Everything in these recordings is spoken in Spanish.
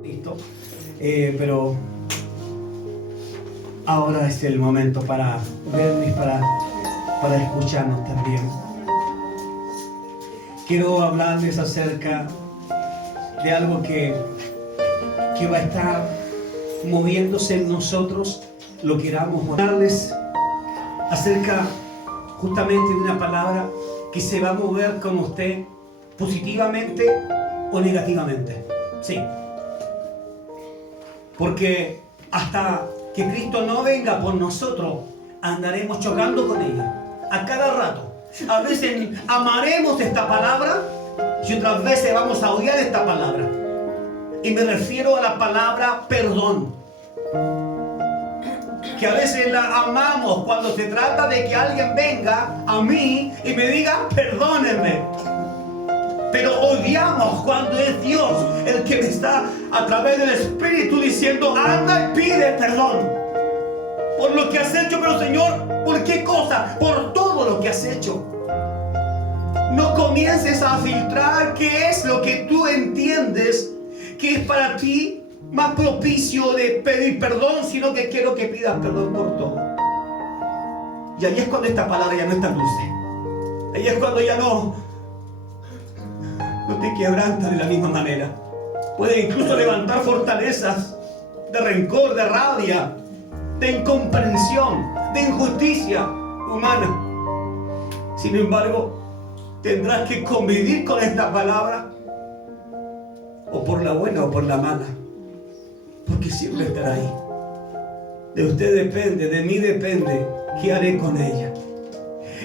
Cristo, pero ahora es el momento para vernos, para escucharnos también. Quiero hablarles acerca de algo que va a estar moviéndose en nosotros, lo queramos hablarles acerca justamente de una palabra que se va a mover con usted positivamente o negativamente. Sí. Porque hasta que Cristo no venga por nosotros, andaremos chocando con ella a cada rato. A veces amaremos esta palabra y otras veces vamos a odiar esta palabra. Y me refiero a la palabra perdón. Que a veces la amamos cuando se trata de que alguien venga a mí y me diga perdónenme. Pero odiamos cuando es Dios el que me está a través del Espíritu diciendo anda y pide perdón por lo que has hecho. Pero Señor, ¿por qué cosa? Por todo lo que has hecho. No comiences a filtrar qué es lo que tú entiendes que es para ti más propicio de pedir perdón, sino que quiero que pidas perdón por todo. Y ahí es cuando esta palabra ya no es tan dulce. Ahí es cuando ya no te quebranta de la misma manera. Puede incluso levantar fortalezas de rencor, de rabia, de incomprensión, de injusticia humana. Sin embargo, tendrás que convivir con esta palabra, o por la buena o por la mala, porque siempre estará ahí. De usted depende, de mí depende qué haré con ella.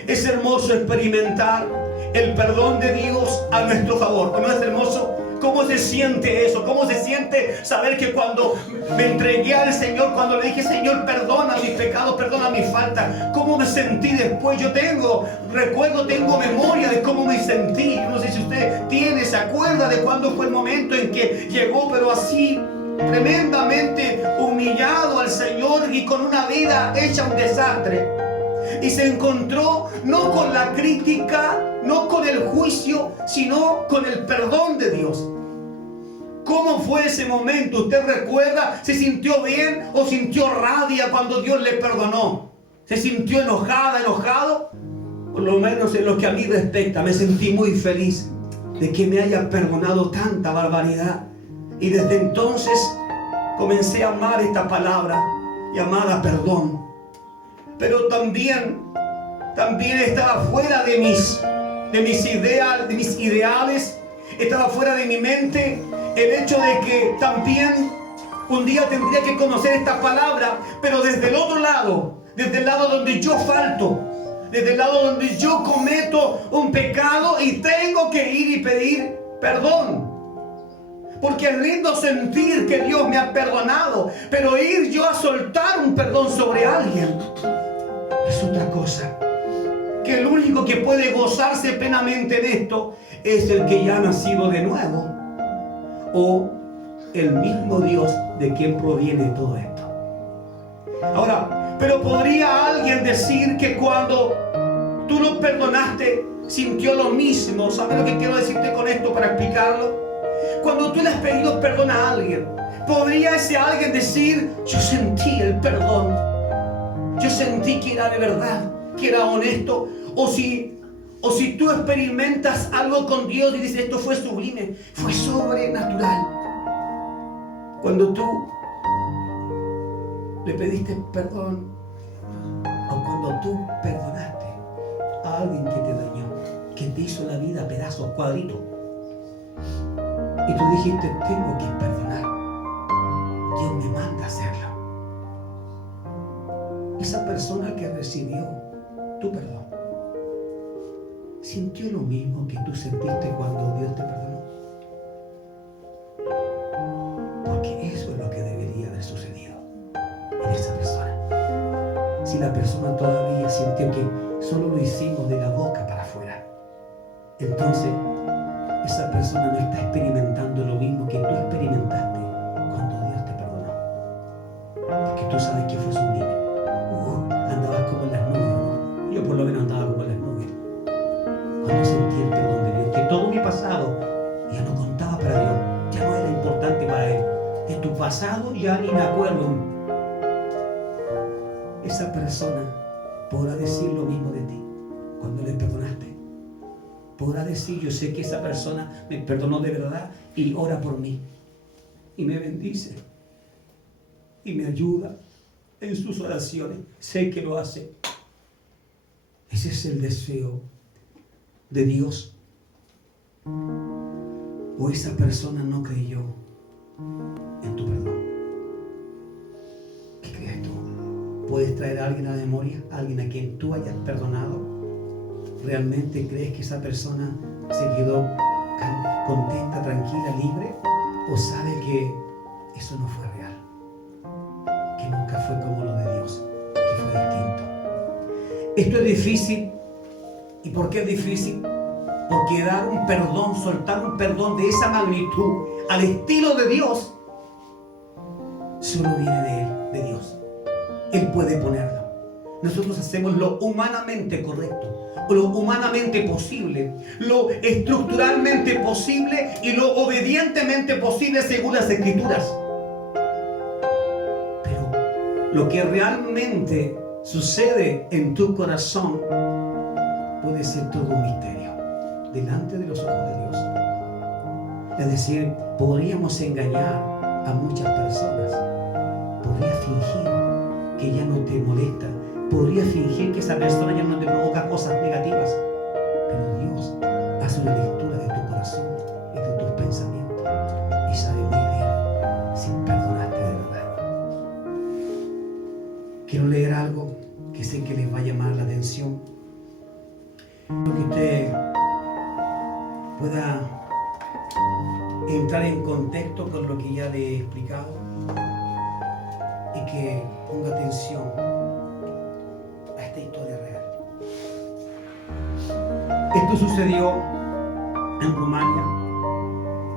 Es hermoso experimentar el perdón de Dios a nuestro favor. ¿No es hermoso? ¿Cómo se siente eso? ¿Cómo se siente saber que cuando me entregué al Señor, cuando le dije, Señor, perdona mis pecados, perdona mis faltas? ¿Cómo me sentí después? Yo tengo memoria de cómo me sentí. No sé si usted se acuerda de cuándo fue el momento en que llegó, pero así, tremendamente humillado al Señor y con una vida hecha un desastre. Y se encontró no con la crítica, no con el juicio, sino con el perdón de Dios. ¿Cómo fue ese momento? ¿Usted recuerda? ¿Se sintió bien o sintió rabia cuando Dios le perdonó? ¿Se sintió enojado? Por lo menos en lo que a mí respecta, me sentí muy feliz de que me haya perdonado tanta barbaridad. Y desde entonces comencé a amar esta palabra llamada perdón. Pero también estaba fuera de mis ideales, estaba fuera de mi mente el hecho de que también un día tendría que conocer esta palabra, pero desde el otro lado, desde el lado donde yo falto, desde el lado donde yo cometo un pecado y tengo que ir y pedir perdón. Porque es lindo sentir que Dios me ha perdonado, pero ir yo a soltar un perdón sobre alguien es otra cosa. Que el único que puede gozarse plenamente en esto es el que ya ha nacido de nuevo, o el mismo Dios de quien proviene todo esto. Ahora, pero ¿podría alguien decir que cuando tú lo perdonaste sintió lo mismo? ¿Sabes lo que quiero decirte con esto para explicarlo? Cuando tú le has pedido perdón a alguien, ¿podría ese alguien decir, yo sentí el perdón, yo sentí que era de verdad, que era honesto? O si tú experimentas algo con Dios y dices, esto fue sublime, fue sobrenatural, cuando tú le pediste perdón, o cuando tú perdonaste a alguien que te dañó, que te hizo la vida a pedazos, cuadritos, y tú dijiste, tengo que perdonar, Dios me manda a hacerlo. Esa persona que recibió tu perdón, ¿sintió lo mismo que tú sentiste cuando Dios te perdonó? Porque eso es lo que debería haber sucedido en esa persona. Si la persona todavía sintió que solo lo hicimos de la boca para afuera, entonces esa persona no está experimentando lo mismo que tú experimentaste cuando Dios te perdonó. Porque tú sabes que fue sublime. Andabas como en las nubes, ¿no? Yo por lo menos andaba como en las nubes cuando sentí el perdón de Dios, que todo mi pasado ya no contaba para Dios, ya no era importante para Él. de tu pasado ya ni me acuerdo. Esa persona podrá decir lo mismo de ti cuando le perdonaste. Podrá decir, yo sé que esa persona me perdonó de verdad y ora por mí y me bendice y me ayuda en sus oraciones. Sé que lo hace. Ese es el deseo de Dios. O esa persona no creyó en tu perdón. ¿Qué crees tú? ¿Puedes traer a alguien a la memoria? ¿A alguien a quien tú hayas perdonado? ¿Realmente crees que esa persona se quedó contenta, tranquila, libre? ¿O sabe que eso no fue real? Que nunca fue como lo de Dios, que fue distinto. Esto es difícil. ¿Y por qué es difícil? Porque dar un perdón, soltar un perdón de esa magnitud, al estilo de Dios, solo viene de Él, de Dios. Él puede ponerlo. Nosotros hacemos lo humanamente correcto, lo humanamente posible, lo estructuralmente posible y lo obedientemente posible según las Escrituras. Pero lo que realmente sucede en tu corazón puede ser todo un misterio delante de los ojos de Dios. Es decir, podríamos engañar a muchas personas. Podrías fingir que ya no te molesta. Podrías fingir que esa persona ya no te provoca cosas negativas. Pero Dios hace una lectura de tu corazón y de tus pensamientos y sabe muy bien si perdonaste de verdad. Quiero leer algo que sé que les va a llamar la atención. Quiero que usted pueda entrar en contexto con lo que ya le he explicado y que ponga atención a esta historia real. Esto sucedió en Rumania.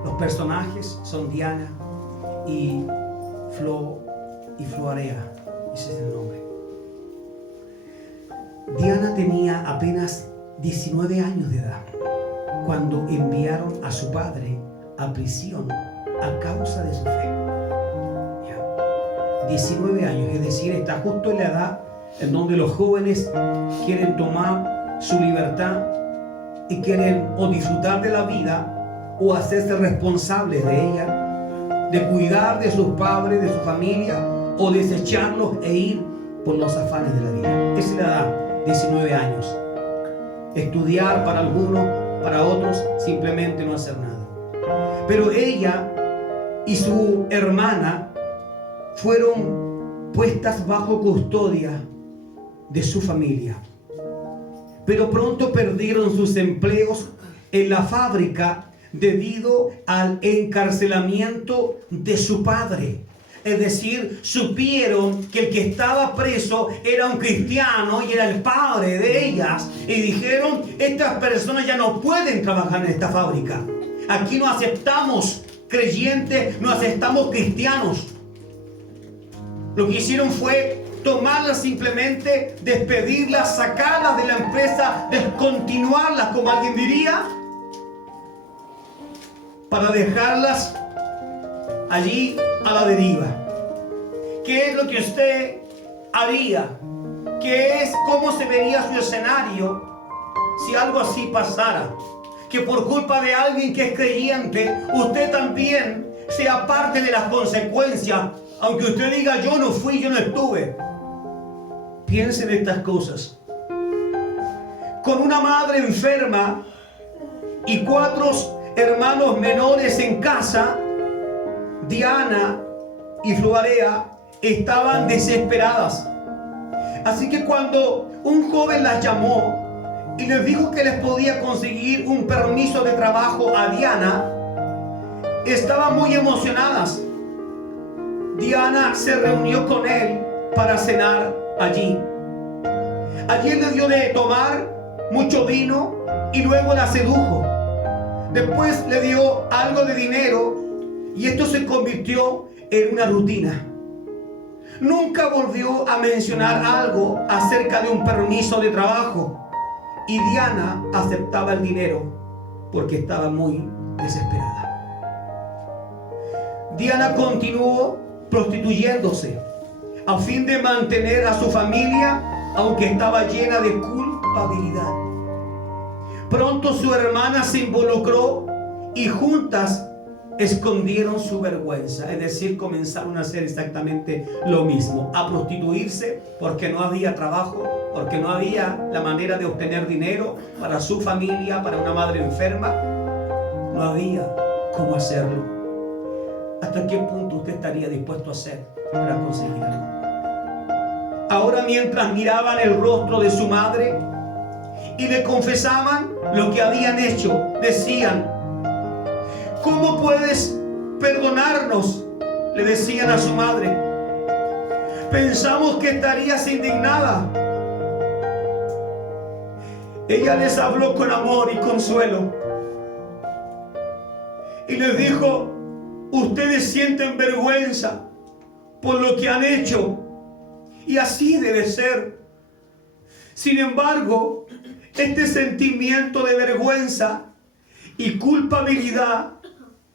Los personajes son Diana y Floarea. Ese es el nombre. Diana tenía apenas 19 años de edad cuando enviaron a su padre a prisión a causa de su fe. 19 años, es decir, está justo en la edad en donde los jóvenes quieren tomar su libertad y quieren o disfrutar de la vida o hacerse responsables de ella, de cuidar de sus padres, de su familia, o desecharlos e ir por los afanes de la vida. Esa es la edad, 19 años. Estudiar para algunos, para otros simplemente no hacer nada. Pero ella y su hermana fueron puestas bajo custodia de su familia. Pero pronto perdieron sus empleos en la fábrica debido al encarcelamiento de su padre. Es decir, supieron que el que estaba preso era un cristiano y era el padre de ellas. Y dijeron, estas personas ya no pueden trabajar en esta fábrica. Aquí no aceptamos creyentes, no aceptamos cristianos. Lo que hicieron fue tomarlas simplemente, despedirlas, sacarlas de la empresa, descontinuarlas, como alguien diría, para dejarlas allí a la deriva. ¿Qué es lo que usted haría? ¿Cómo se vería su escenario si algo así pasara? Que por culpa de alguien que es creyente, usted también sea parte de las consecuencias. Aunque usted diga, yo no fui, yo no estuve. Piense en estas cosas. Con una madre enferma y 4 hermanos menores en casa, Diana y Floarea estaban desesperadas. Así que cuando un joven las llamó y les dijo que les podía conseguir un permiso de trabajo a Diana, estaban muy emocionadas. Diana se reunió con él para cenar allí. Allí él le dio de tomar mucho vino y luego la sedujo. Después le dio algo de dinero y esto se convirtió en una rutina. Nunca volvió a mencionar algo acerca de un permiso de trabajo y Diana aceptaba el dinero porque estaba muy desesperada. Diana continuó prostituyéndose a fin de mantener a su familia, aunque estaba llena de culpabilidad. Pronto su hermana se involucró y juntas escondieron su vergüenza, es decir, comenzaron a hacer exactamente lo mismo, a prostituirse porque no había trabajo, porque no había la manera de obtener dinero para su familia, para una madre enferma. No había cómo hacerlo. ¿Hasta qué punto usted estaría dispuesto a hacer para conseguir algo? Ahora, mientras miraban el rostro de su madre y le confesaban lo que habían hecho, decían: ¿cómo puedes perdonarnos?, le decían a su madre. Pensamos que estarías indignada. Ella les habló con amor y consuelo y les dijo: ustedes sienten vergüenza por lo que han hecho, y así debe ser. Sin embargo, este sentimiento de vergüenza y culpabilidad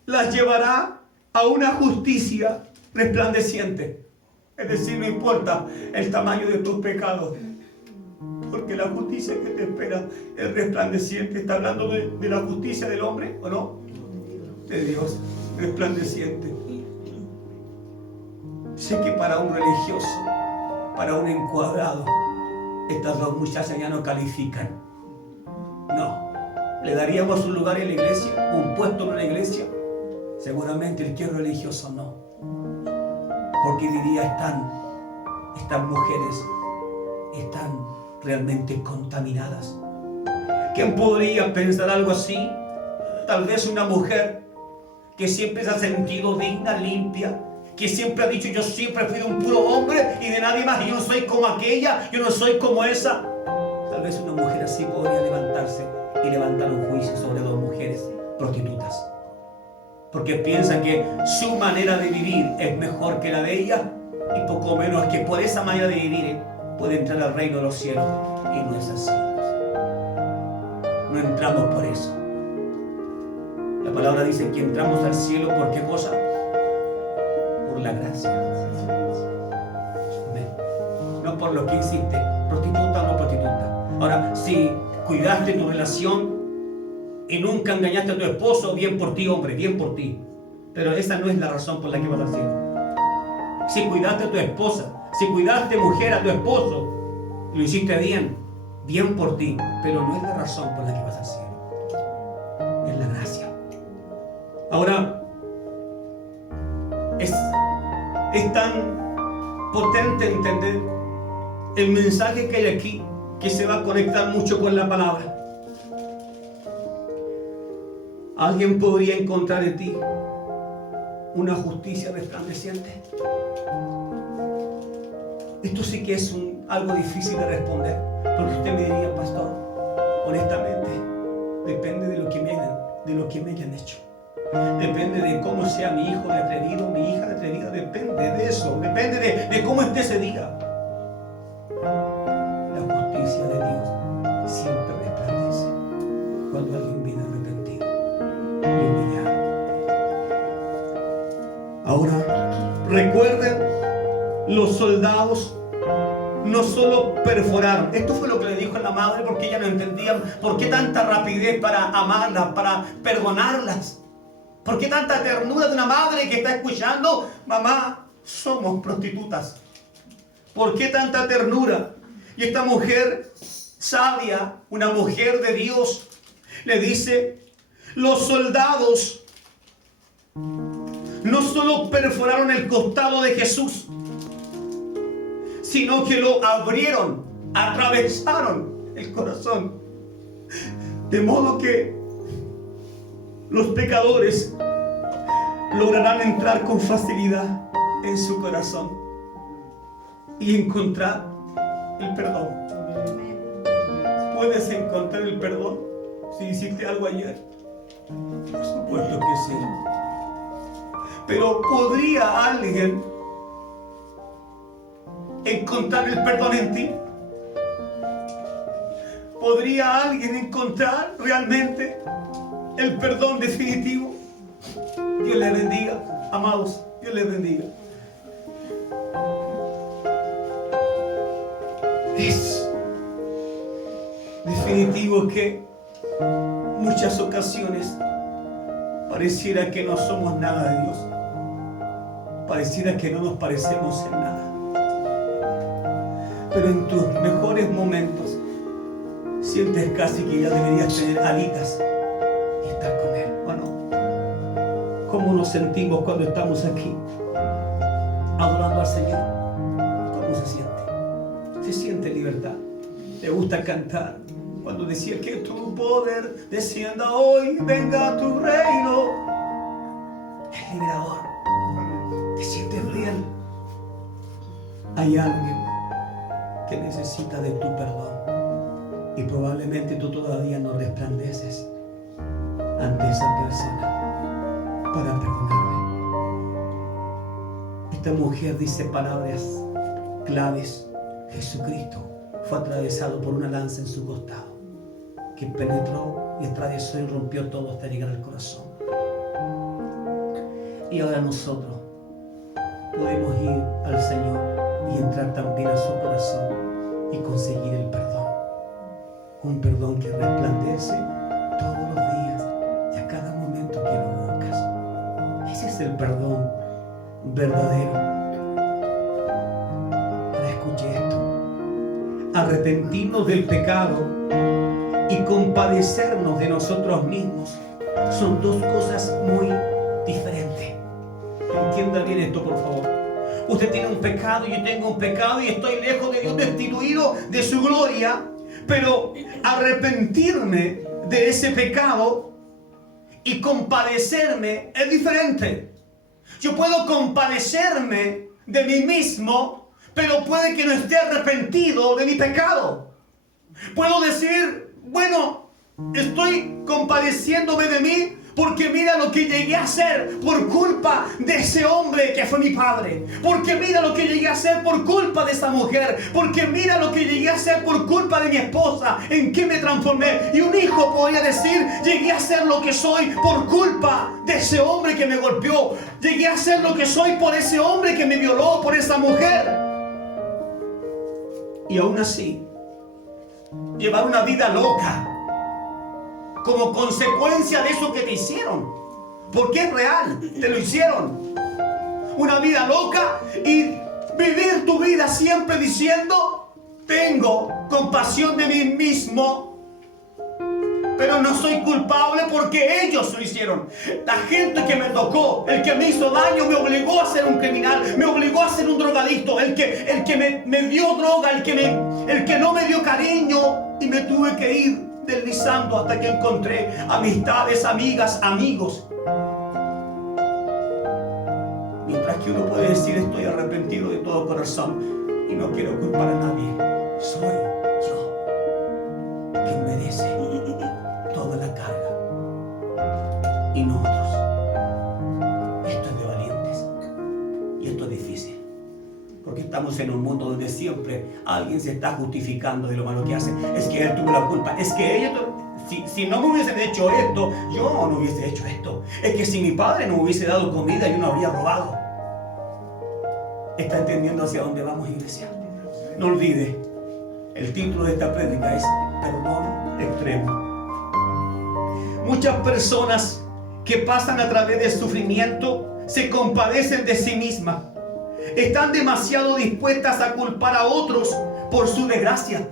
las llevará a una justicia resplandeciente. Es decir, no importa el tamaño de tus pecados, porque la justicia que te espera es resplandeciente. ¿Está hablando de la justicia del hombre o no? De Dios, resplandeciente. Sé que para un religioso, para un encuadrado, estas dos muchachas ya no califican. No. ¿Le daríamos un lugar en la iglesia? ¿Un puesto en la iglesia? Seguramente el que es religioso no. Porque diría: estas mujeres están realmente contaminadas. ¿Quién podría pensar algo así? Tal vez una mujer que siempre se ha sentido digna, limpia, que siempre ha dicho: yo siempre fui un puro hombre y de nadie más, y yo no soy como aquella, yo no soy como esa. Tal vez una mujer así podría levantarse y levantar un juicio sobre dos mujeres prostitutas, porque piensa que su manera de vivir es mejor que la de ella, y poco menos que por esa manera de vivir puede entrar al reino de los cielos. Y no es así. No entramos por eso. La palabra dice que entramos al cielo ¿por qué cosa? Por la gracia. No por lo que hiciste, prostituta o no prostituta. Ahora, si cuidaste tu relación y nunca engañaste a tu esposo, bien por ti, hombre, bien por ti. Pero esa no es la razón por la que vas al cielo. Si cuidaste a tu esposa, si cuidaste, mujer, a tu esposo, lo hiciste bien, bien por ti. Pero no es la razón por la que vas al cielo. Es la gracia. Ahora, es tan potente entender el mensaje que hay aquí, que se va a conectar mucho con la palabra. ¿Alguien podría encontrar en ti una justicia resplandeciente? Esto sí que es algo difícil de responder, porque usted me diría: pastor, honestamente, depende de lo que me hayan hecho. Depende de cómo sea mi hijo de atrevido, mi hija de atrevida. Depende de eso, depende de cómo esté ese día. La justicia de Dios siempre resplandece cuando alguien viene arrepentido y humillado. Ahora, recuerden, los soldados no solo perforaron. Esto fue lo que le dijo a la madre, porque ella no entendía por qué tanta rapidez para amarlas, para perdonarlas. ¿Por qué tanta ternura de una madre que está escuchando: mamá, somos prostitutas? ¿Por qué tanta ternura? Y esta mujer sabia, una mujer de Dios, le dice: los soldados no solo perforaron el costado de Jesús, sino que lo abrieron, atravesaron el corazón, de modo que los pecadores lograrán entrar con facilidad en su corazón y encontrar el perdón. ¿Puedes encontrar el perdón si hiciste algo ayer? Por supuesto que sí. Pero ¿podría alguien encontrar el perdón en ti? ¿Podría alguien encontrar realmente el perdón definitivo? Dios le bendiga. Amados, Dios les bendiga. Es definitivo que muchas ocasiones pareciera que no somos nada de Dios. Pareciera que no nos parecemos en nada. Pero en tus mejores momentos sientes casi que ya deberías tener alitas y estar con Él. Bueno, ¿cómo nos sentimos cuando estamos aquí adorando al Señor? ¿Cómo se siente? Se siente libertad. ¿Te gusta cantar? Cuando decía que tu poder descienda hoy, venga a tu reino. Es liberador. Te sientes bien. Hay alguien que necesita de tu perdón y probablemente tú todavía no resplandeces ante esa persona para perdonarle. Esta mujer dice palabras claves. Jesucristo fue atravesado por una lanza en su costado que penetró y atravesó y rompió todo hasta llegar al corazón. Y ahora nosotros podemos ir al Señor y entrar también a su corazón y conseguir el perdón. Un perdón que resplandece todos los días y a cada momento que lo buscas. Ese es el perdón verdadero. Ahora escuche esto. Arrepentirnos del pecado y compadecernos de nosotros mismos son dos cosas muy diferentes. Entienda bien esto, por favor. Usted tiene un pecado, yo tengo un pecado y estoy lejos de Dios, destituido de su gloria. Pero arrepentirme de ese pecado y compadecerme es diferente. Yo puedo compadecerme de mí mismo, pero puede que no esté arrepentido de mi pecado. Puedo decir, bueno, estoy compadeciéndome de mí porque mira lo que llegué a hacer por culpa de ese hombre que fue mi padre. Porque mira lo que llegué a hacer por culpa de esa mujer. Porque mira lo que llegué a hacer por culpa de mi esposa. ¿En qué me transformé? Y un hijo podría decir, llegué a ser lo que soy por culpa de ese hombre que me golpeó. Llegué a ser lo que soy por ese hombre que me violó, por esa mujer. Y aún así, llevar una vida loca como consecuencia de eso que te hicieron, porque es real, te lo hicieron. Una vida loca y vivir tu vida siempre diciendo, tengo compasión de mí mismo, pero no soy culpable porque ellos lo hicieron. La gente que me tocó, el que me hizo daño, me obligó a ser un criminal, me obligó a ser un drogadicto, el que me dio droga, el que no me dio cariño, y me tuve que ir deslizando hasta que encontré amistades, amigas, amigos. Mientras que uno puede decir, estoy arrepentido de todo corazón y no quiero culpar a nadie, soy yo quien merece toda la carga y no otros. Esto es de valientes y esto es difícil, porque estamos en un mundo donde siempre alguien se está justificando de lo malo que hace. Es que él tuvo la culpa, es que ella, si no me hubiesen hecho esto, yo no hubiese hecho esto. Es que si mi padre no me hubiese dado comida, yo no habría robado. ¿Está entendiendo hacia dónde vamos, iglesia? No olvide, el título de esta prédica es Perdón Extremo. Muchas personas que pasan a través del sufrimiento se compadecen de sí mismas. Están demasiado dispuestas a culpar a otros por su desgracia.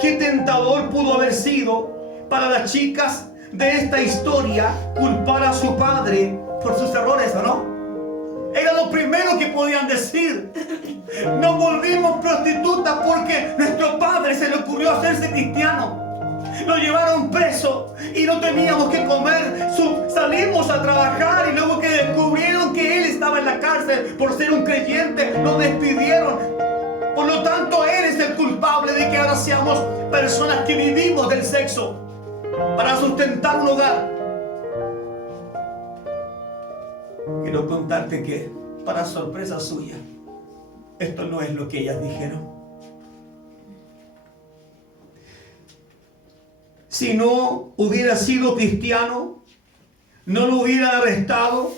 Qué tentador pudo haber sido para las chicas de esta historia culpar a su padre por sus errores, ¿o no? Era lo primero que podían decir. Nos volvimos prostitutas porque nuestro padre se le ocurrió hacerse cristiano. Lo llevaron preso y no teníamos que comer. Salimos a trabajar y luego que descubrieron que él estaba en la cárcel por ser un creyente, lo despidieron. Por lo tanto, él es el culpable de que ahora seamos personas que vivimos del sexo para sustentar un hogar. Quiero contarte que, para sorpresa suya, esto no es lo que ellas dijeron. Si no hubiera sido cristiano, no lo hubieran arrestado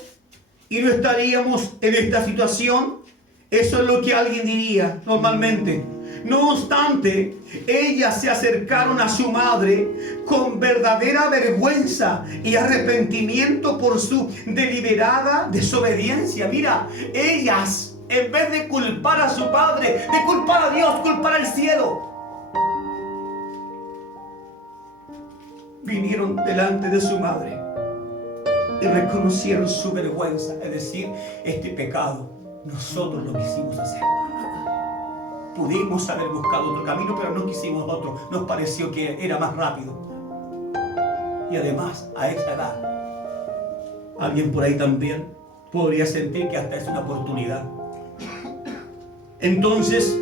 y no estaríamos en esta situación. Eso es lo que alguien diría normalmente. No obstante, ellas se acercaron a su madre con verdadera vergüenza y arrepentimiento por su deliberada desobediencia. Mira, ellas, en vez de culpar a su padre, de culpar a Dios, culpar al cielo, vinieron delante de su madre y reconocieron su vergüenza, es decir, este pecado nosotros lo quisimos hacer. Pudimos haber buscado otro camino, pero no quisimos otro. Nos pareció que era más rápido. Y además, a esa edad, alguien por ahí también podría sentir que hasta es una oportunidad. Entonces,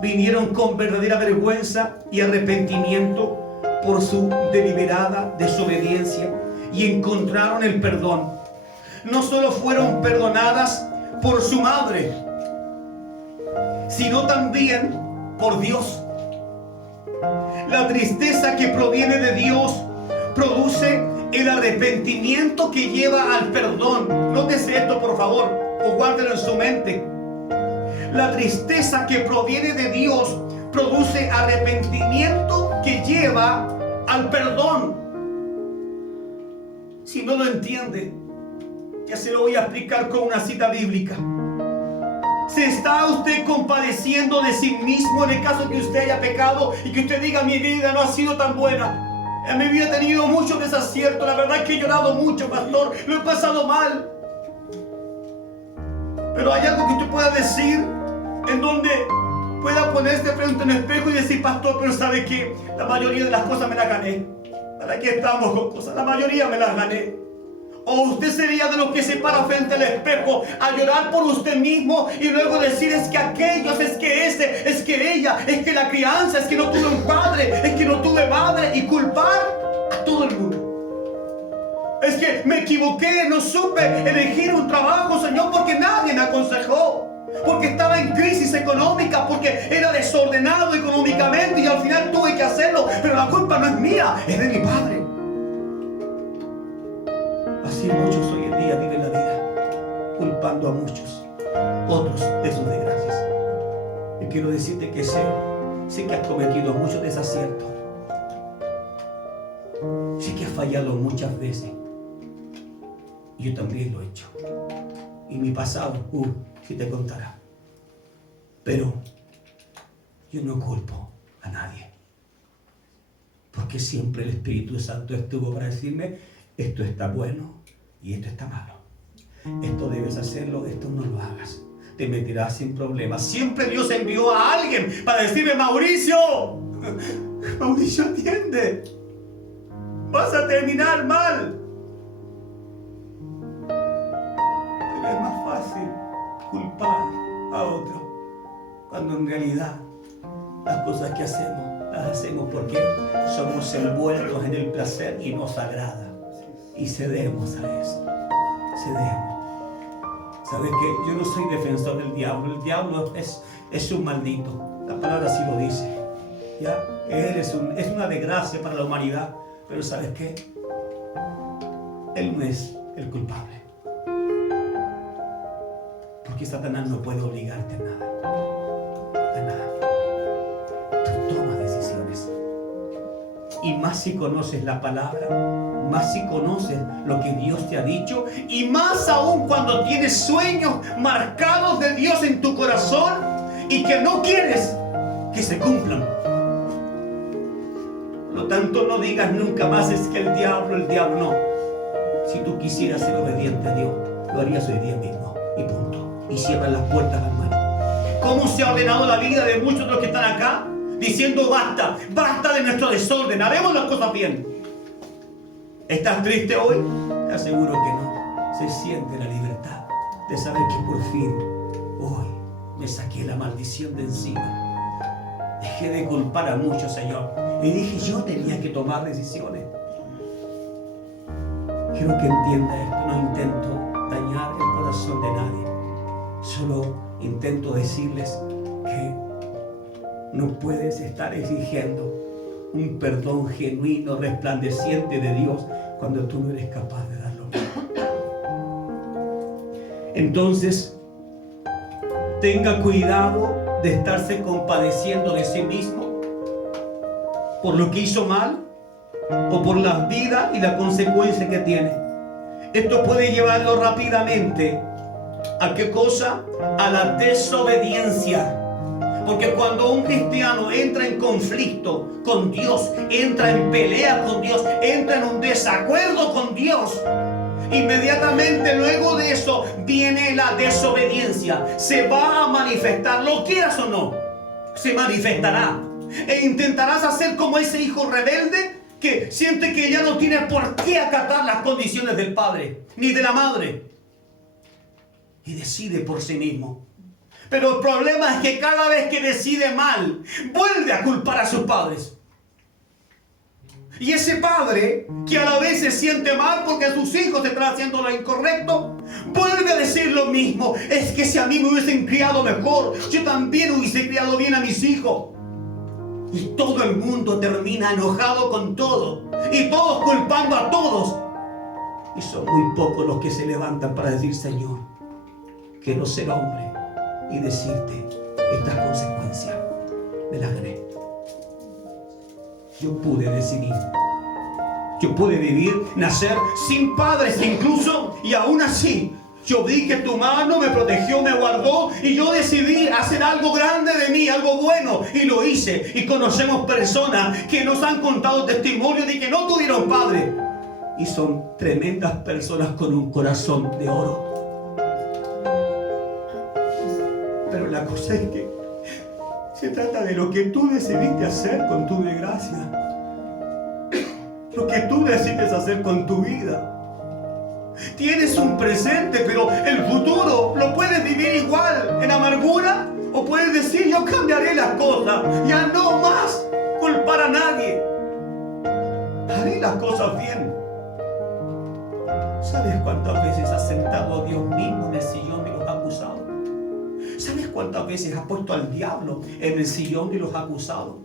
vinieron con verdadera vergüenza y arrepentimiento por su deliberada desobediencia y encontraron el perdón. No solo fueron perdonadas por su madre, sino también por Dios. La tristeza que proviene de Dios produce el arrepentimiento que lleva al perdón. Nótese esto, por favor, o guárdelo en su mente. La tristeza que proviene de Dios produce arrepentimiento que lleva al perdón. Si no lo entiende, ya se lo voy a explicar con una cita bíblica. ¿Se está usted compadeciendo de sí mismo en el caso que usted haya pecado y que usted diga: mi vida no ha sido tan buena, en mi vida he tenido muchos desaciertos, la verdad es que he llorado mucho, pastor, lo he pasado mal? Pero hay algo que usted pueda decir en donde pueda ponerse frente a un espejo y decir: pastor, pero ¿sabe qué? La mayoría de las cosas me las gané. ¿Para qué estamos con cosas? La mayoría me las gané. O usted sería de los que se para frente al espejo a llorar por usted mismo y luego decir: es que aquellos, es que ese, es que ella, es que la crianza, es que no tuve un padre, es que no tuve madre, y culpar a todo el mundo. Es que me equivoqué, no supe elegir un trabajo, Señor, porque nadie me aconsejó, porque estaba en crisis económica, porque era desordenado económicamente y al final tuve que hacerlo, pero la culpa no es mía, es de mi padre. Así muchos hoy en día viven la vida culpando a muchos, otros de sus desgracias. Y quiero decirte que sé que has cometido muchos desaciertos, sé que has fallado muchas veces. Yo también lo he hecho. Y mi pasado, si te contara. Pero yo no culpo a nadie, porque siempre el Espíritu Santo estuvo para decirme: esto está bueno y esto está malo. Esto debes hacerlo, esto no lo hagas. Te meterás sin problemas. Siempre Dios envió a alguien para decirme: Mauricio, Mauricio, atiende. Vas a terminar mal. Pero es más fácil culpar a otro, cuando en realidad las cosas que hacemos, las hacemos porque somos envueltos en el placer y nos agrada. Y cedemos a eso. Cedemos. ¿Sabes qué? Yo no soy defensor del diablo. El diablo es un maldito. La palabra así lo dice. ¿Ya? Él es una desgracia para la humanidad. Pero ¿sabes qué? Él no es el culpable. Porque Satanás no puede obligarte a nada. A nada. Tú tomas decisiones. Y más si conoces la palabra, más si conoces lo que Dios te ha dicho, y más aún cuando tienes sueños marcados de Dios en tu corazón y que no quieres que se cumplan. Por lo tanto, no digas nunca más: es que el diablo no. Si tú quisieras ser obediente a Dios, lo harías hoy día mismo, y punto. Y cierras las puertas al mal. ¿Cómo se ha ordenado la vida de muchos de los que están acá? Diciendo: basta, basta de nuestro desorden, haremos las cosas bien. ¿Estás triste hoy? Te aseguro que no. Se siente la libertad de saber que por fin hoy me saqué la maldición de encima. Dejé de culpar a muchos, Señor, y dije: yo tenía que tomar decisiones. Quiero que entienda esto. No intento dañar el corazón de nadie, solo intento decirles que no puedes estar exigiendo un perdón genuino, resplandeciente de Dios, cuando tú no eres capaz de darlo. Entonces, tenga cuidado de estarse compadeciendo de sí mismo por lo que hizo mal o por la vida y la consecuencia que tiene. Esto puede llevarlo rápidamente ¿a qué cosa? A la desobediencia. Porque cuando un cristiano entra en conflicto con Dios, entra en pelea con Dios, entra en un desacuerdo con Dios, inmediatamente luego de eso viene la desobediencia. Se va a manifestar, lo quieras o no, se manifestará. E intentarás hacer como ese hijo rebelde que siente que ya no tiene por qué acatar las condiciones del padre ni de la madre, y decide por sí mismo. Pero el problema es que cada vez que decide mal, vuelve a culpar a sus padres. Y ese padre, que a la vez se siente mal porque sus hijos están haciendo lo incorrecto, vuelve a decir lo mismo. Es que si a mí me hubiesen criado mejor, yo también hubiese criado bien a mis hijos. Y todo el mundo termina enojado con todo, y todos culpando a todos. Y son muy pocos los que se levantan para decir: Señor, quiero ser hombre y decirte, estas consecuencias me las gané. Yo pude decidir. Yo pude vivir, nacer sin padres incluso, y aún así yo vi que tu mano me protegió, me guardó, y yo decidí hacer algo grande de mí, algo bueno, y lo hice. Y conocemos personas que nos han contado testimonio de que no tuvieron padre, y son tremendas personas con un corazón de oro. Pero la cosa es que se trata de lo que tú decidiste hacer con tu desgracia, lo que tú decides hacer con tu vida. Tienes un presente, pero el futuro lo puedes vivir igual, en amargura, o puedes decir: yo cambiaré las cosas, ya no más culpar a nadie, haré las cosas bien. ¿Sabes cuántas veces has sentado a Dios mismo en el sillón de los acusados? ¿Sabes cuántas veces has puesto al diablo en el sillón de los acusados?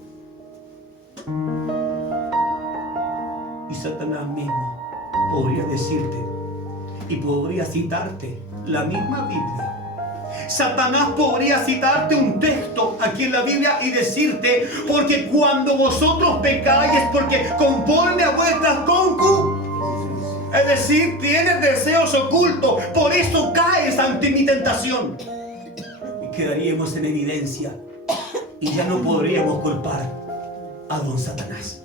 Y Satanás mismo podría decirte y podría citarte la misma Biblia. Satanás podría citarte un texto aquí en la Biblia y decirte: porque cuando vosotros pecáis es porque conforme a vuestras concupiscencias, es decir, tienes deseos ocultos, por eso caes ante mi tentación. Y quedaríamos en evidencia y ya no podríamos culpar a don Satanás.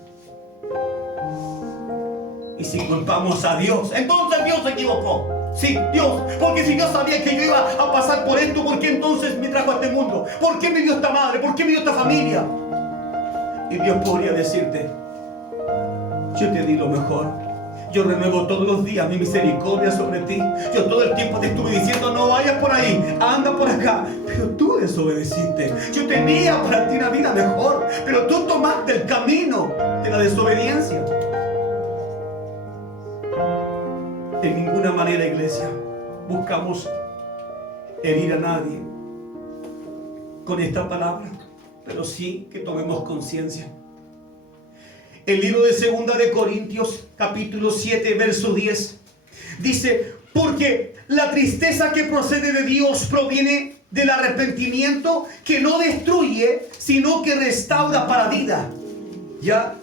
Y si culpamos a Dios, entonces Dios se equivocó. Sí, Dios, porque si Dios sabía que yo iba a pasar por esto, ¿por qué entonces me trajo a este mundo? ¿Por qué me dio esta madre? ¿Por qué me dio esta familia? Y Dios podría decirte: yo te di lo mejor. Yo renuevo todos los días mi misericordia sobre ti. Yo todo el tiempo te estuve diciendo: no vayas por ahí, anda por acá. Pero tú desobedeciste. Yo tenía para ti una vida mejor, pero tú tomaste el camino de la desobediencia. De ninguna manera, iglesia, buscamos herir a nadie con esta palabra, pero sí que tomemos conciencia. El libro de 2 de Corintios, capítulo 7, verso 10, dice: porque la tristeza que procede de Dios proviene del arrepentimiento que no destruye, sino que restaura para vida. ¿Ya?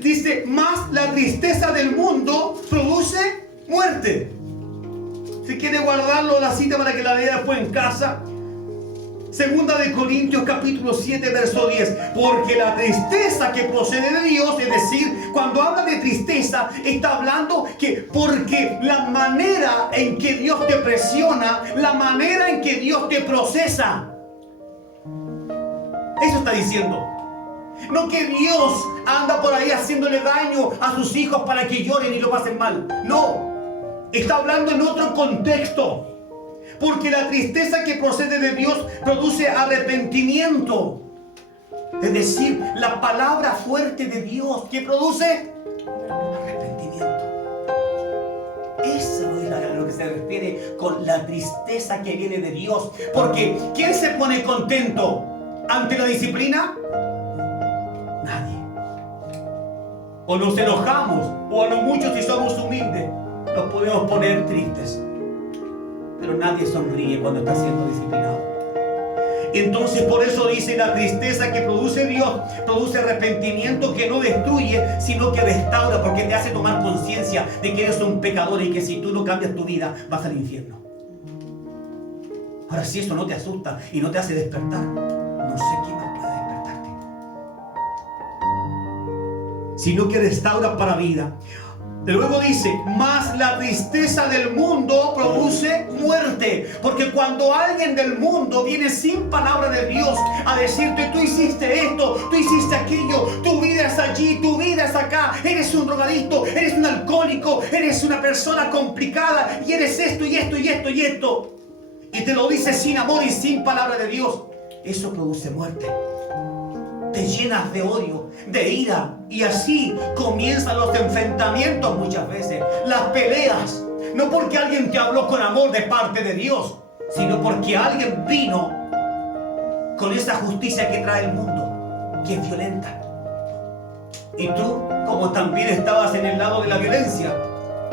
Dice: más la tristeza del mundo produce muerte. Si quiere guardarlo, la cita para que la lea después en casa. 2 de Corintios capítulo 7 verso 10. Porque la tristeza que procede de Dios, es decir, cuando habla de tristeza, está hablando que porque la manera en que Dios te presiona, la manera en que Dios te procesa, eso está diciendo. No que Dios anda por ahí haciéndole daño a sus hijos para que lloren y lo pasen mal. No, está hablando en otro contexto. Porque la tristeza que procede de Dios produce arrepentimiento. Es decir, la palabra fuerte de Dios que produce arrepentimiento. Eso es a lo que se refiere con la tristeza que viene de Dios. Porque ¿quién se pone contento ante la disciplina? Nadie. o nos enojamos, o a lo mucho si somos humildes, nos podemos poner tristes. Pero nadie sonríe cuando está siendo disciplinado. Entonces por eso dice, la tristeza que produce Dios produce arrepentimiento que no destruye, sino que restaura, porque te hace tomar conciencia de que eres un pecador y que si tú no cambias tu vida vas al infierno. Ahora, si eso no te asusta y no te hace despertar, no sé quién más puede despertarte. Sino que restaura para vida. Luego dice, más la tristeza del mundo produce muerte. Porque cuando alguien del mundo viene sin palabra de Dios a decirte, tú hiciste esto, tú hiciste aquello, tu vida es allí, tu vida es acá, eres un drogadicto, eres un alcohólico, eres una persona complicada y eres esto y esto y esto y esto, y te lo dice sin amor y sin palabra de Dios, eso produce muerte. Te llenas de odio, de ira, y así comienzan los enfrentamientos muchas veces, las peleas, no porque alguien te habló con amor de parte de Dios, sino porque alguien vino con esa justicia que trae el mundo, que es violenta. Y tú, como también estabas en el lado de la violencia,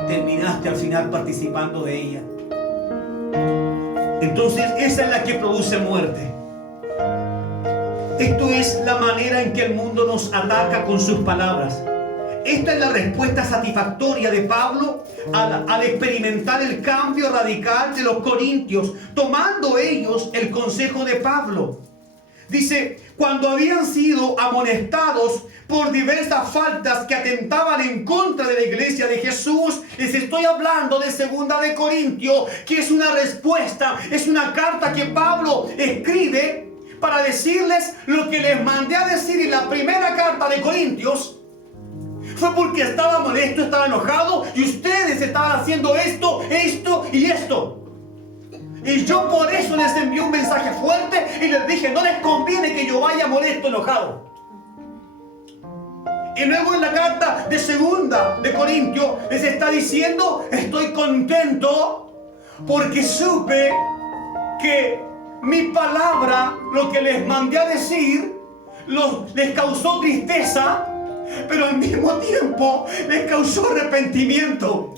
terminaste al final participando de ella. Entonces esa es la que produce muerte. Esto es la manera en que el mundo nos ataca con sus palabras. Esta es la respuesta satisfactoria de Pablo al experimentar el cambio radical de los corintios, tomando ellos el consejo de Pablo. Dice, cuando habían sido amonestados por diversas faltas que atentaban en contra de la iglesia de Jesús, les estoy hablando de 2 de Corintios, que es una respuesta, es una carta que Pablo escribe para decirles lo que les mandé a decir en la primera carta de Corintios. Fue porque estaba molesto, estaba enojado y ustedes estaban haciendo esto, esto y esto. Y yo por eso les envié un mensaje fuerte y les dije, no les conviene que yo vaya molesto, enojado. Y luego en la carta de 2 de Corintios les está diciendo, estoy contento porque supe que mi palabra, lo que les mandé a decir, les causó tristeza, pero al mismo tiempo les causó arrepentimiento.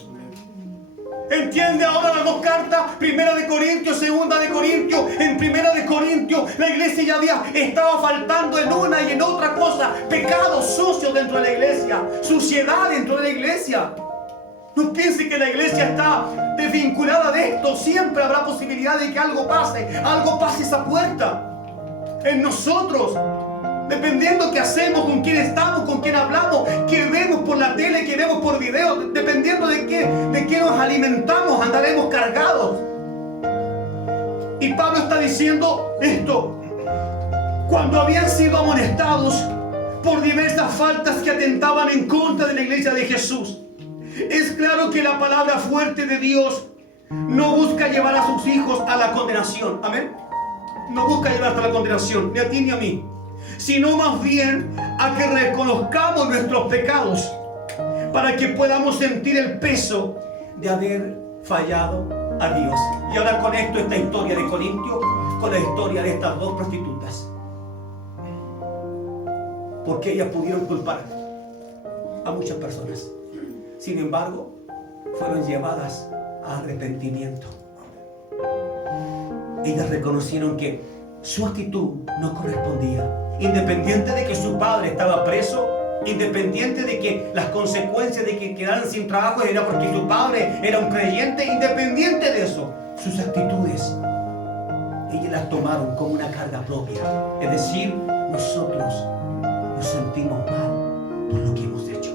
¿Entiende ahora las dos cartas? 1 de Corintios, 2 de Corintios. En 1 de Corintios la iglesia ya estaba faltando en una y en otra cosa. Pecados sucios dentro de la iglesia, suciedad dentro de la iglesia. No piense que la iglesia está desvinculada de esto. Siempre habrá posibilidad de que algo pase esa puerta en nosotros. Dependiendo qué hacemos, con quién estamos, con quién hablamos, qué vemos por la tele, qué vemos por video, dependiendo de qué nos alimentamos, andaremos cargados. Y Pablo está diciendo esto. Cuando habían sido amonestados por diversas faltas que atentaban en contra de la iglesia de Jesús, es claro que la palabra fuerte de Dios no busca llevar a sus hijos a la condenación. Amén. No busca llevarte a la condenación, ni a ti ni a mí, sino más bien a que reconozcamos nuestros pecados para que podamos sentir el peso de haber fallado a Dios. Y ahora conecto esta historia de Corintios con la historia de estas dos prostitutas, porque ellas pudieron culpar a muchas personas. Sin embargo, fueron llevadas a arrepentimiento. Ellas reconocieron que su actitud no correspondía. Independiente de que su padre estaba preso, independiente de que las consecuencias de que quedaran sin trabajo era porque su padre era un creyente, independiente de eso, sus actitudes, ellas las tomaron como una carga propia. Es decir, nosotros nos sentimos mal por lo que hemos hecho.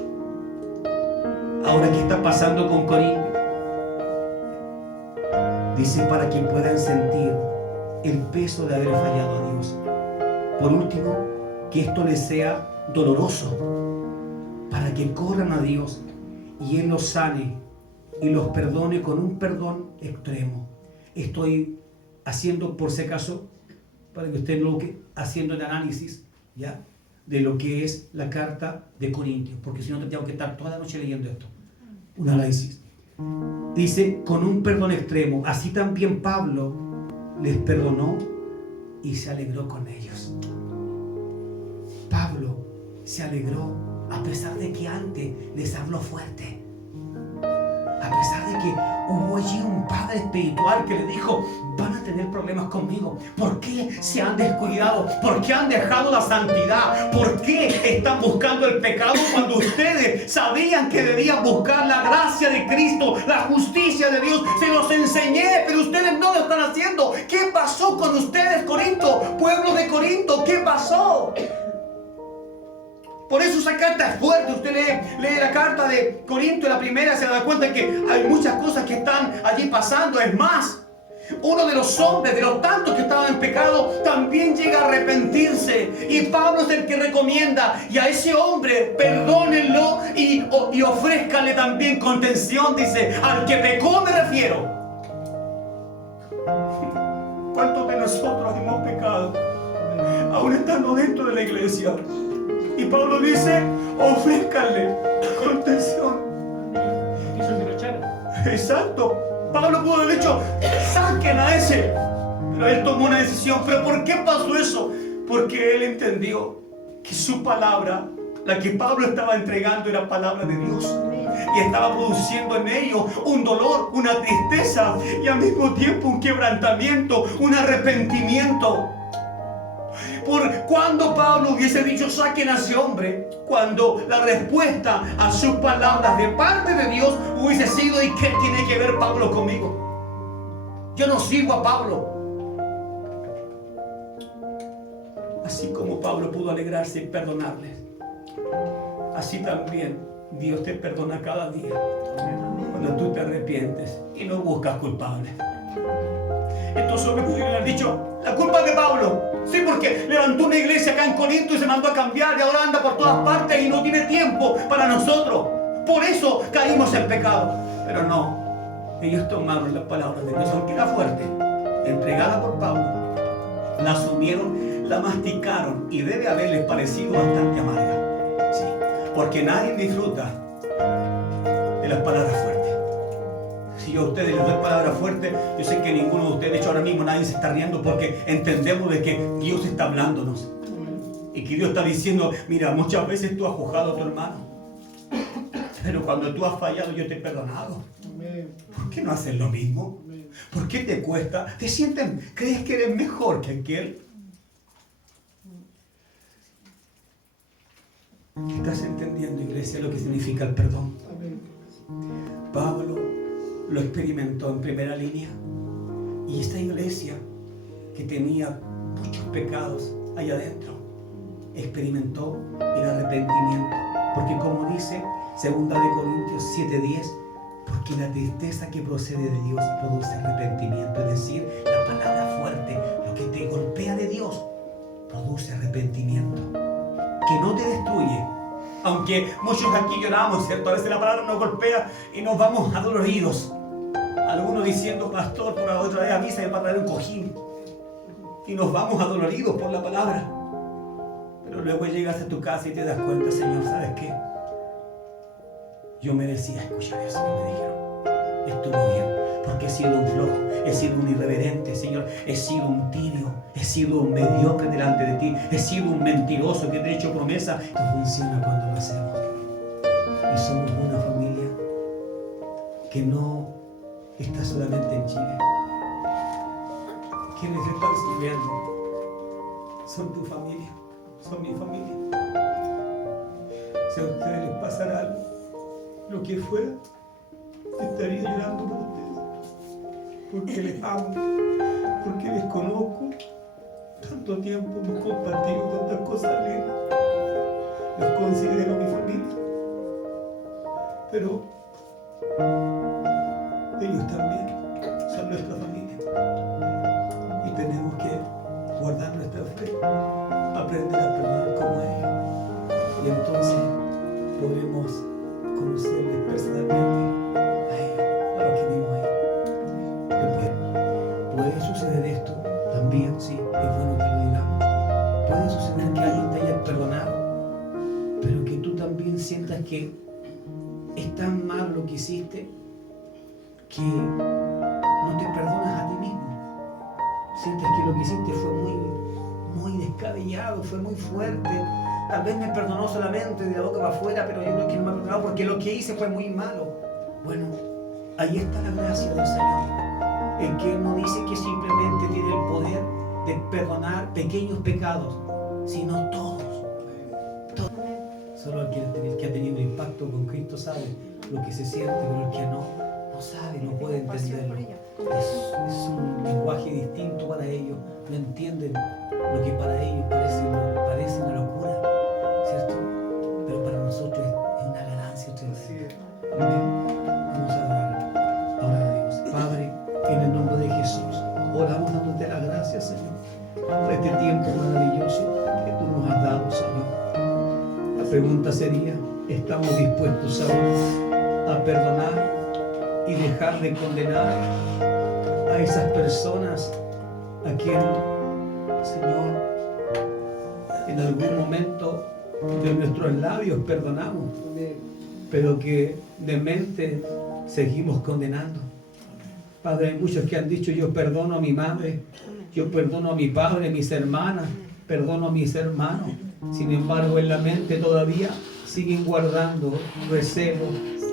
Ahora, ¿qué está pasando con Corintios? Dice, para que puedan sentir el peso de haber fallado a Dios. Por último, que esto les sea doloroso, para que corran a Dios y Él los sane y los perdone con un perdón extremo. Estoy haciendo, por si acaso, para que usted lo que haciendo el análisis, ¿ya?, de lo que es la carta de Corintios, porque si no tengo que estar toda la noche leyendo esto. Un análisis. Dice, con un perdón extremo. Así también Pablo les perdonó y se alegró con ellos. Pablo se alegró A pesar de que antes les habló fuerte. A pesar de que hubo allí un padre espiritual que le dijo: van a tener problemas conmigo. ¿Por qué se han descuidado? ¿Por qué han dejado la santidad? ¿Por qué están buscando el pecado cuando ustedes sabían que debían buscar la gracia de Cristo, la justicia de Dios? Se los enseñé, pero ustedes no lo están haciendo. ¿Qué pasó con ustedes, Corinto? Pueblo de Corinto, ¿qué pasó? Por eso esa carta es fuerte. Usted lee la carta de Corinto, la primera, se da cuenta que hay muchas cosas que están allí pasando. Es más, uno de los hombres, de los tantos que estaban en pecado, también llega a arrepentirse. Y Pablo es el que recomienda: y a ese hombre perdónenlo y ofrézcanle también contención. Dice: al que pecó me refiero. ¿Cuántos de nosotros hemos pecado aún estando dentro de la iglesia? Y Pablo dice: ofrézcanle contención. Quiso que lo echaran. Exacto. Pablo pudo haber dicho: saquen a ese. Pero él tomó una decisión. ¿Pero por qué pasó eso? Porque él entendió que su palabra, la que Pablo estaba entregando, era palabra de Dios. Y estaba produciendo en ellos un dolor, una tristeza y al mismo tiempo un quebrantamiento, un arrepentimiento. Por cuando Pablo hubiese dicho: saquen a ese hombre, cuando la respuesta a sus palabras de parte de Dios hubiese sido: ¿y qué tiene que ver Pablo conmigo? Yo no sigo a Pablo. Así como Pablo pudo alegrarse y perdonarles, así también Dios te perdona cada día cuando tú te arrepientes y no buscas culpables. Estos hombres pudieron haber dicho: la culpa es de Pablo. Sí, porque levantó una iglesia acá en Corinto y se mandó a cambiar y ahora anda por todas partes y no tiene tiempo para nosotros. Por eso caímos en pecado. Pero no, ellos tomaron las palabras de Dios, aunque era fuerte, entregada por Pablo, la asumieron, la masticaron y debe haberles parecido bastante amarga. Sí, porque nadie disfruta de las palabras fuertes. Si yo a ustedes les doy palabras fuertes, yo sé que ninguno de ustedes, de hecho ahora mismo nadie se está riendo, porque entendemos de que Dios está hablándonos. Y que Dios está diciendo: mira, muchas veces tú has juzgado a tu hermano, pero cuando tú has fallado yo te he perdonado. ¿Por qué no haces lo mismo? ¿Por qué te cuesta? ¿Te sienten? ¿Crees que eres mejor que aquel? ¿Estás entendiendo, iglesia, lo que significa el perdón? Pablo lo experimentó en primera línea. Y esta iglesia, que tenía muchos pecados allá adentro, experimentó el arrepentimiento. Porque como dice 2 Corintios 7:10, porque la tristeza que procede de Dios produce arrepentimiento. Es decir, la palabra fuerte, lo que te golpea de Dios, produce arrepentimiento, que no te destruye. Aunque muchos aquí lloramos, ¿cierto? A veces la palabra nos golpea y nos vamos adoloridos. Algunos diciendo: pastor, por la otra vez avísame para traer un cojín. Y nos vamos adoloridos por la palabra. Pero luego llegas a tu casa y te das cuenta: Señor, ¿sabes qué? Yo merecía escuchar eso que me dijeron. Estuvo bien, porque he sido un flojo, he sido un irreverente, Señor. He sido un tibio, he sido un mediocre delante de ti. He sido un mentiroso que te he hecho promesa. Esto funciona cuando lo hacemos. Y somos una familia que no está solamente en Chile. Quienes están sufriendo son tu familia, son mi familia. Si a ustedes les pasara algo, lo que fuera, estaría llorando por ustedes, porque les amo, porque les conozco. Tanto tiempo hemos compartido tantas cosas lindas. Los considero mi familia, pero ellos también son nuestra familia y tenemos que guardar nuestra fe, aprender a perdonar como ellos, y entonces podremos conocerles personalmente a ellos, a los que vimos ahí. Después, ¿puede suceder esto? También, sí, es bueno que lo digamos. Puede suceder que alguien te haya perdonado, pero que tú también sientas que es tan malo lo que hiciste que no te perdonas a ti mismo. Sientes que lo que hiciste fue muy descabellado, fue muy fuerte, Tal vez me perdonó solamente de la boca para afuera, pero yo creo que no me ha perdonado porque lo que hice fue muy malo. Bueno, ahí está la gracia del Señor, en que Él no dice que simplemente tiene el poder de perdonar pequeños pecados, sino todos. Solo el que ha tenido impacto con Cristo sabe lo que se siente, pero el que no sabe, no puede entenderlo. Es un lenguaje distinto para ellos, no entienden lo que para ellos parece una locura, ¿cierto? Pero para nosotros es una ganancia tremenda. Amén. Vamos a orar ahora a Dios. Padre, en el nombre de Jesús, oramos dándote las gracias, Señor, por este tiempo maravilloso que tú nos has dado, Señor. La pregunta sería, ¿estamos dispuestos ahora a perdonar y dejar de condenar a esas personas a quien, Señor, en algún momento de nuestros labios perdonamos, pero que de mente seguimos condenando? Padre, hay muchos que han dicho: yo perdono a mi madre, yo perdono a mi padre, a mis hermanas, perdono a mis hermanos. Sin embargo, en la mente todavía siguen guardando recelo,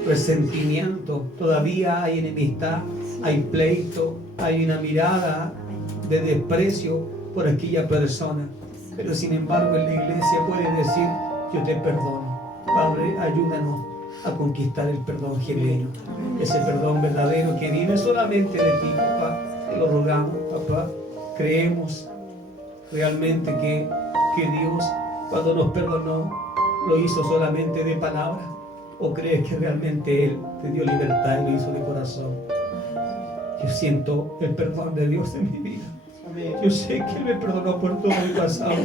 resentimiento, todavía hay enemistad, hay pleito, hay una mirada de desprecio por aquella persona. Pero sin embargo, en la iglesia puede decir: yo te perdono. Padre, ayúdanos a conquistar el perdón genuino, ese perdón verdadero que viene solamente de ti, papá. Te lo rogamos, papá. Creemos realmente que Dios, cuando nos perdonó, lo hizo solamente de palabra, o crees que realmente Él te dio libertad y lo hizo de corazón. Yo siento el perdón de Dios en mi vida. Yo sé que Él me perdonó por todo mi pasado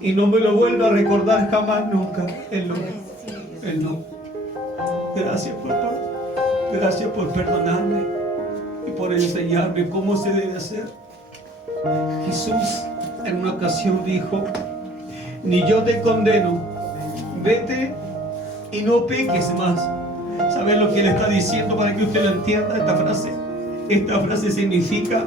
y no me lo vuelvo a recordar jamás, nunca. Él no. Gracias, papá. Gracias por perdonarme y por enseñarme cómo se debe hacer. Jesús en una ocasión dijo: ni yo te condeno, vete y no peques más. ¿Saben lo que Él está diciendo para que usted lo entienda? Esta frase significa: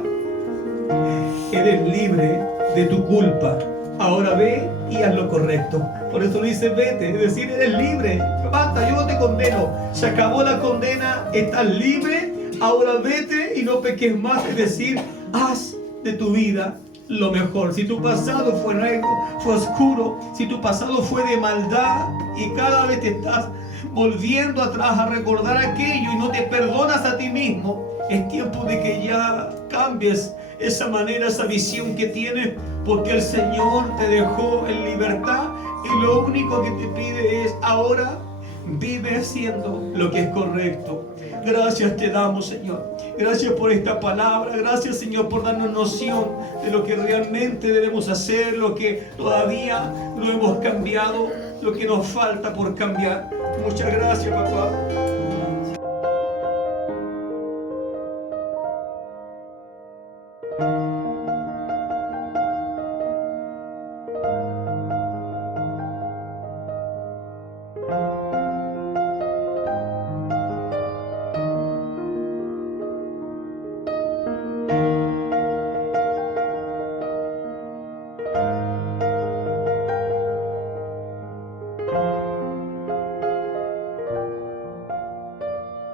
eres libre de tu culpa, ahora ve y haz lo correcto. Por eso dice vete, es decir, eres libre. Basta, yo no te condeno, se acabó la condena, estás libre, ahora vete y no peques más. Es decir, haz de tu vida lo mejor. Si tu pasado fue negro, fue oscuro, si tu pasado fue de maldad y cada vez te estás volviendo atrás a recordar aquello y no te perdonas a ti mismo, es tiempo de que ya cambies esa manera, esa visión que tienes, porque el Señor te dejó en libertad y lo único que te pide es: ahora vive haciendo lo que es correcto. Gracias te damos, Señor. Gracias por esta palabra. Gracias, Señor, por darnos noción de lo que realmente debemos hacer, lo que todavía no hemos cambiado, lo que nos falta por cambiar. Muchas gracias, papá.